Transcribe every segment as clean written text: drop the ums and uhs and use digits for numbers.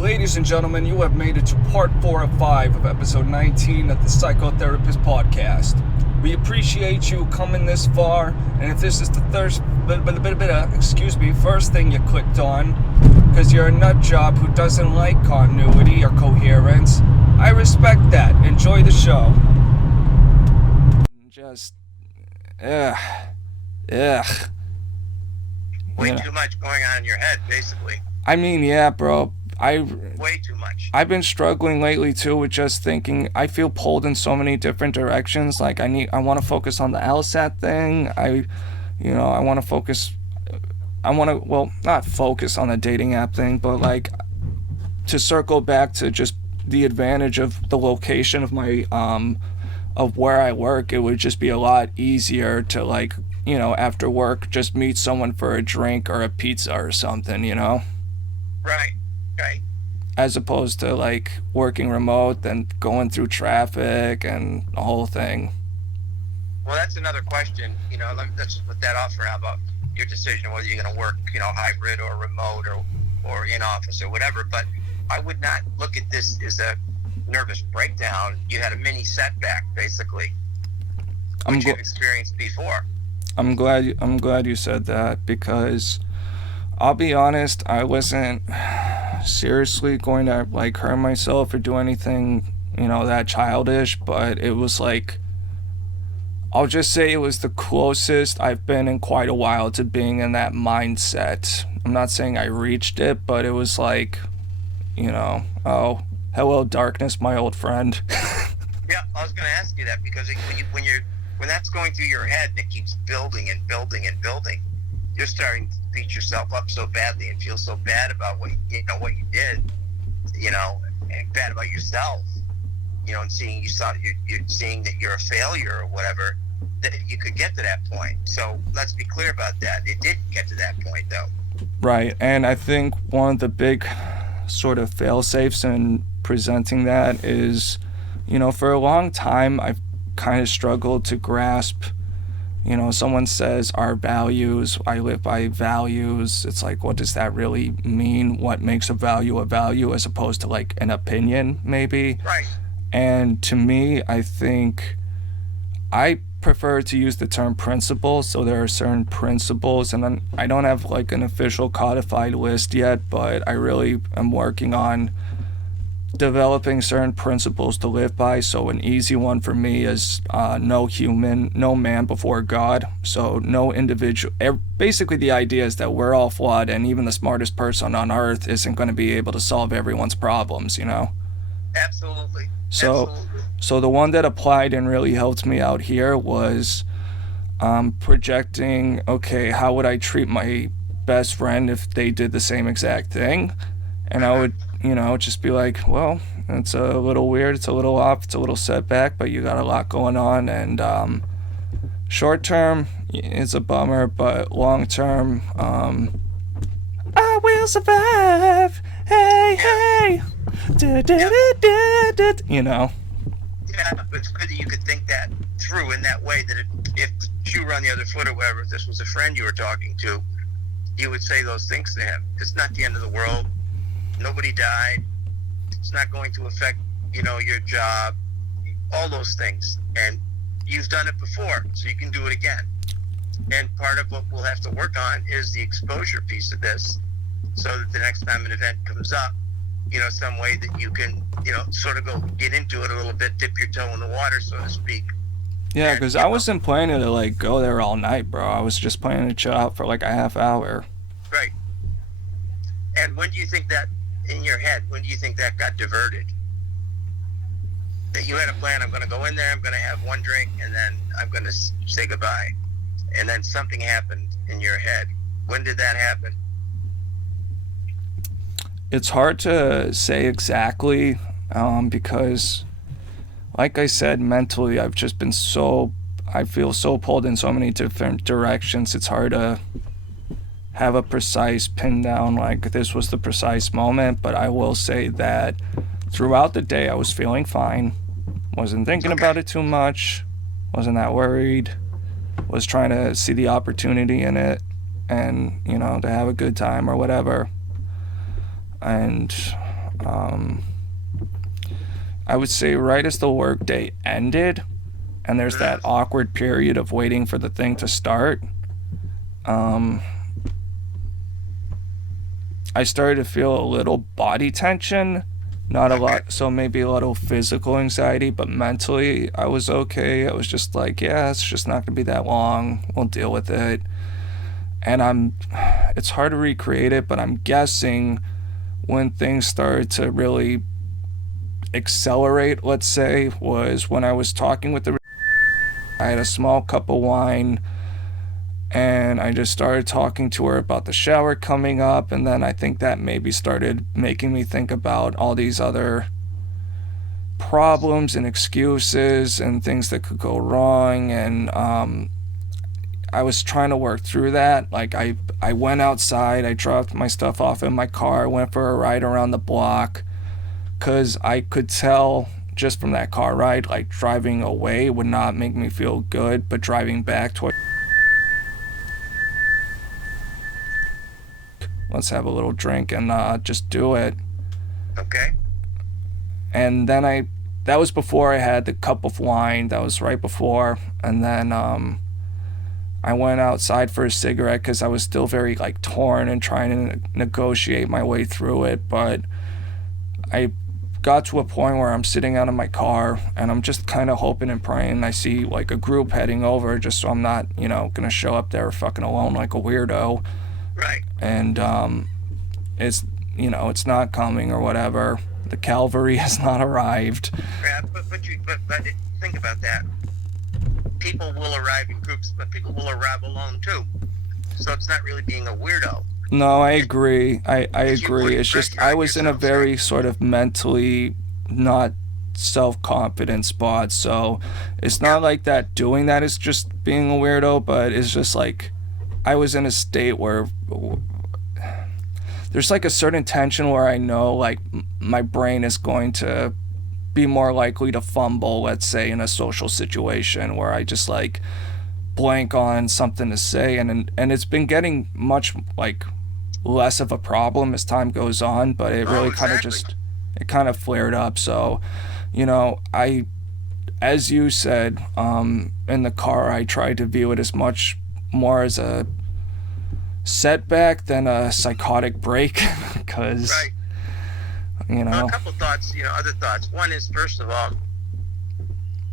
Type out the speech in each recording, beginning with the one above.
Ladies and gentlemen, you have made it to part 4 of 5 of episode 19 of the Psychotherapist Podcast. We appreciate you coming this far, and if this is the first thing you clicked on, because you're a nut job who doesn't like continuity or coherence, I respect that. Enjoy the show. Just, ugh. Way too much going on in your head, basically. I mean, yeah, bro. Way too much. I've been struggling lately too with just thinking. I feel pulled in so many different directions. Like I want to focus on the LSAT thing. I want to focus. Not focus on the dating app thing, but like to circle back to just the advantage of the location of my of where I work. It would just be a lot easier to like, after work, just meet someone for a drink or a pizza or something, Right. As opposed to like working remote and going through traffic and the whole thing. Well, that's another question. Let's put that off for now about your decision whether you're going to work, hybrid or remote or in office or whatever. But I would not look at this as a nervous breakdown. You had a mini setback, basically, which you've experienced before. I'm glad you said that, because I'll be honest, I wasn't seriously going to like hurt myself or do anything, that childish, but it was like, I'll just say it was the closest I've been in quite a while to being in that mindset. I'm not saying I reached it, but it was like, oh, hello darkness, my old friend. Yeah, I was going to ask you that, because when that's going through your head and it keeps building and building and building, you're starting to beat yourself up so badly and feel so bad about what you did, and bad about yourself, and seeing that you're a failure or whatever, that you could get to that point. So let's be clear about that. It did get to that point, though. Right, and I think one of the big sort of fail-safes in presenting that is, for a long time I've kind of struggled to grasp. Someone says our values, I live by values. It's like, what does that really mean? What makes a value as opposed to like an opinion, maybe? Right. And to me, I think I prefer to use the term principles. So there are certain principles, and then I don't have like an official codified list yet, but I really am working on developing certain principles to live by. So an easy one for me is no man before God. So no individual. Basically, the idea is that we're all flawed, and even the smartest person on earth isn't going to be able to solve everyone's problems. Absolutely. So the one that applied and really helped me out here was projecting. Okay, how would I treat my best friend if they did the same exact thing? And I would, just be like, well, it's a little weird, it's a little off, it's a little setback, but you got a lot going on, and short term, it's a bummer, but long term, I will survive, hey, Yeah, but it's good that you could think that through in that way, that if the shoe were on the other foot or whatever, if this was a friend you were talking to, you would say those things to him. It's not the end of the world. Nobody died. It's not going to affect, your job, all those things. And you've done it before, so you can do it again. And part of what we'll have to work on is the exposure piece of this, so that the next time an event comes up, some way that you can, sort of go get into it a little bit, dip your toe in the water, so to speak. Yeah, because I wasn't planning to like go there all night, bro. I was just planning to chill out for like a half hour. Right. And when do you think that, in your head, when do you think that got diverted? That you had a plan, I'm going to go in there, I'm going to have one drink, and then I'm going to say goodbye. And then something happened in your head. When did that happen? It's hard to say exactly, because, like I said, mentally, I've just been I feel so pulled in so many different directions. It's hard to have a precise pin down, like this was the precise moment, but I will say that throughout the day I was feeling fine, wasn't thinking about it too much, wasn't that worried, was trying to see the opportunity in it, and to have a good time or whatever. And Um, I would say right as the workday ended, and there's that Mm-hmm. awkward period of waiting for the thing to start. Um, I started to feel a little body tension, not a Okay. lot, so maybe a little physical anxiety, but mentally I was okay. I was just like, yeah, it's just not gonna be that long. We'll deal with it. And it's hard to recreate it, but I'm guessing when things started to really accelerate, let's say, was when I was talking with the. I had a small cup of wine and I just started talking to her about the shower coming up, and then I think that maybe started making me think about all these other problems and excuses and things that could go wrong, and I was trying to work through that. Like I went outside, I dropped my stuff off in my car, went for a ride around the block, because I could tell just from that car ride, like driving away would not make me feel good, but driving back to, let's have a little drink and just do it. Okay. And then that was before I had the cup of wine. That was right before. And then I went outside for a cigarette because I was still very like torn and trying to negotiate my way through it. But I got to a point where I'm sitting out of my car and I'm just kind of hoping and praying I see like a group heading over, just so I'm not, gonna show up there fucking alone like a weirdo. Right. And it's it's not coming or whatever. The cavalry has not arrived. Yeah, but think about that. People will arrive in groups, but people will arrive alone too. So it's not really being a weirdo. No, I agree. I If you agree. put It's just pressure I on was in a yourself, very right? sort of mentally not self-confident spot. So it's Yeah. not like that doing that is just being a weirdo, but it's just like I was in a state where there's like a certain tension where I know like my brain is going to be more likely to fumble, let's say, in a social situation where I just like blank on something to say, and it's been getting much like less of a problem as time goes on, but it Oh, really exactly. it kind of flared up. So, I, as you said, in the car, I tried to view it as much more as a setback than a psychotic break, because Right. you Well, a know, couple thoughts. Other thoughts. One is, first of all, it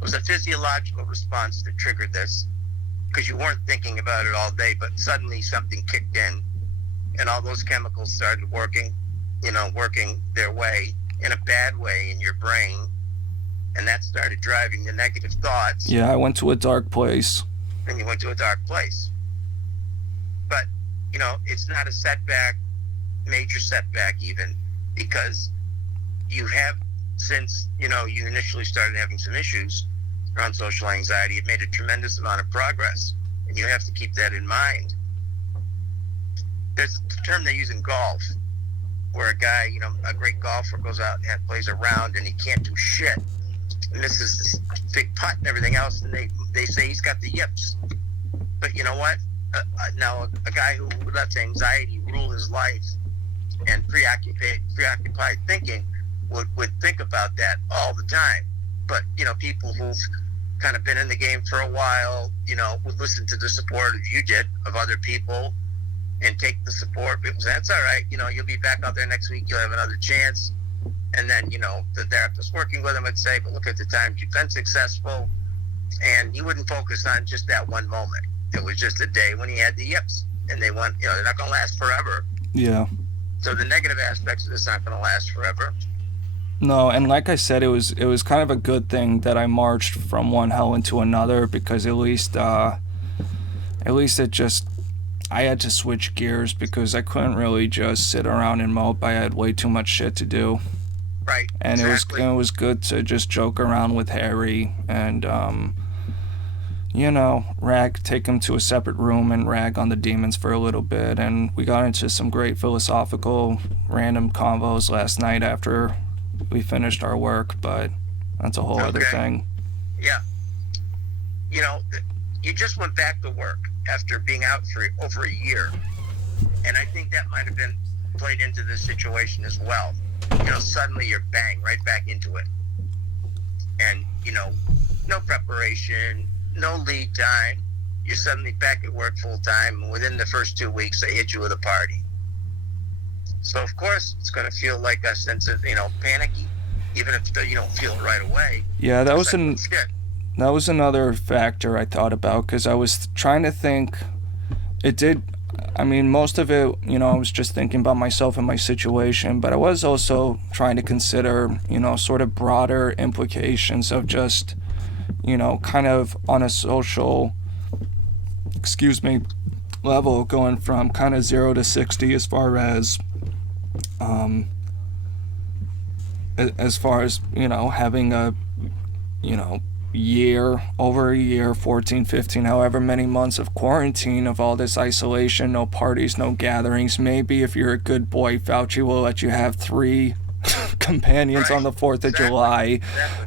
was a physiological response that triggered this because you weren't thinking about it all day, but suddenly something kicked in, and all those chemicals started working. Working their way in a bad way in your brain, and that started driving the negative thoughts, yeah, I went to a dark place. and you went to a dark place. But it's not a setback, major setback even, because you have, since you initially started having some issues around social anxiety, you've made a tremendous amount of progress, and you have to keep that in mind. There's a term they use in golf where a guy, a great golfer, goes out and plays a round and he can't do shit, misses this big putt and everything else, and they say he's got the yips. But you know what? Now a guy who lets anxiety rule his life and preoccupied thinking would think about that all the time. But people who've kind of been in the game for a while, would listen to the support, as you did, of other people, and take the support. People say, that's all right, you'll be back out there next week, you'll have another chance. And then the therapist working with him would say, but look at the times you've been successful. And he wouldn't focus on just that one moment. It was just a day when he had the yips, and they're not going to last forever. Yeah. So the negative aspects of this aren't going to last forever. No, and like I said, it was kind of a good thing that I marched from one hell into another, because at least it just I had to switch gears because I couldn't really just sit around and mope. I had way too much shit to do, Right, and exactly. it was good to just joke around with Harry and take him to a separate room and rag on the demons for a little bit, and we got into some great philosophical random convos last night after we finished our work, but that's a whole other Okay. thing. Yeah. You know, you just went back to work after being out for over a year. And I think that might have been played into this situation as well. suddenly you're bang right back into it. And, no preparation, no lead time. You're suddenly back at work full time. And within the first 2 weeks, they hit you with a party. So, of course, it's going to feel like a sense of, panicky, even if you don't feel it right away. Yeah, that was like, shit. that was another factor I thought about, because I was trying to think. It did. I mean, most of it, I was just thinking about myself and my situation, but I was also trying to consider, sort of broader implications of just, kind of on a social, level, going from kind of 0 to 60 as far as, having a, over a year, 14, 15, however many months of quarantine, of all this isolation, no parties, no gatherings. Maybe if you're a good boy, Fauci will let you have 3 companions Right. on the 4th of Exactly. July.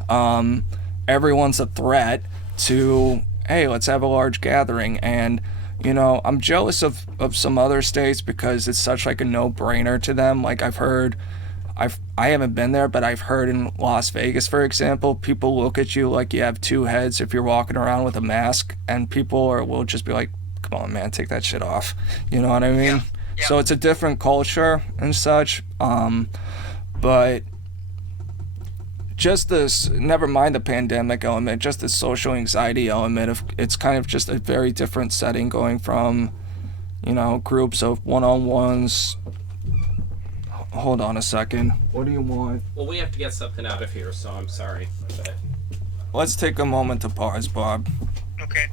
Exactly. Everyone's a threat to, hey, let's have a large gathering. And, I'm jealous of some other states, because it's such like a no-brainer to them. Like I haven't been there, but I've heard in Las Vegas, for example, people look at you like you have 2 heads if you're walking around with a mask, and will just be like, "Come on, man, take that shit off." You know what I mean? Yeah. Yeah. So it's a different culture and such. But just this, never mind the pandemic element, just the social anxiety element of it's kind of just a very different setting, going from, groups of one-on-ones. Hold on a second. What do you want? Well, we have to get something out of here, so I'm sorry. But Let's take a moment to pause, Bob. Okay.